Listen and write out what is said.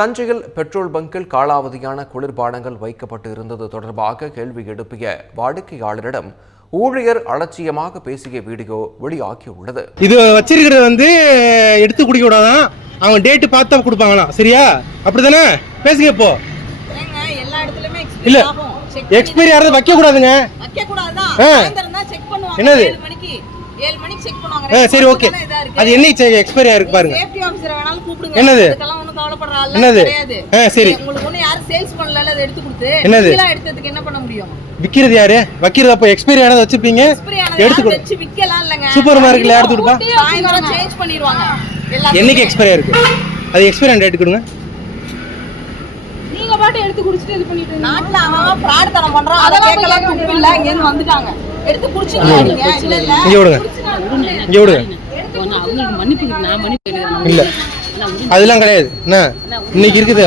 தஞ்சையில் பெட்ரோல் பங்கில் காலாவதியான குளிர்பானங்கள் வைக்கப்பட்டு இருந்தது தொடர்பாக கேள்வி எழுப்பிய வாடிக்கையாளரிடம் ஊழியர் அலட்சியமாக பேசிய வீடியோ வெளியாகியுள்ளது. இது வச்சிருக்கிறது வந்து எடுத்து குடிக்க கூடாதான் அவங்க டேட்டு பார்த்தா கொடுப்பாங்களாம். சரியா? அப்படிதானே? பேசுங்க இப்போ. ஏங்க, எல்லா இடத்துலயுமே இல்ல. எக்ஸ்பைரி ஆகிறது வைக்க கூடாதுங்க. என்னது? சரி ஓகே. அது என்னைக்கு எக்ஸ்பைரி ஆயிருக்கு பாருங்க. என்னது? கவலைப்படுற என்னது? சரி. உங்களுக்கு யாரும் sales பண்ணலல்ல, அதை எடுத்து கொடுத்து. என்னது? எடுத்ததுக்கு என்ன பண்ண முடியும்? விற்கிறது யாரு வைக்கிறது அப்போ எக்ஸ்பைரி ஆனதை வச்சிருப்பீங்க எடுத்து வச்சு விக்கலாம் இல்லைங்க. சூப்பர் மார்க்கெட்ல எடுத்து கொடுப்பா சாயந்தரம் change பண்ணிடுவாங்க. என்னைக்கு எக்ஸ்பைரி ஆயிருக்கு அது எக்ஸ்பைரி டேட் கொடுங்க நீங்க பாட்டு எடுத்து குடிச்சிட்டு இது பண்ணிட்டு இருந்தீங்க. நாட்டுல அவன் அவன் fraud தனம் பண்றான். அதை கேட்கலாம் துப்பு இல்ல. இங்கேருந்து வந்துட்டாங்க. எடுத்து குடிச்சிட்டு நீங்க. இல்ல, இல்ல. இங்கே விடுங்க இங்கே விடுங்க அவங்களுக்கு மன்னிப்பு கேட்டு நான் மன்னிப்பு கேட்டுக்கிறேன். இல்லை ஆனா, அதெல்லாம் கிடையாது. என்ன? இன்னைக்கு இருக்குது.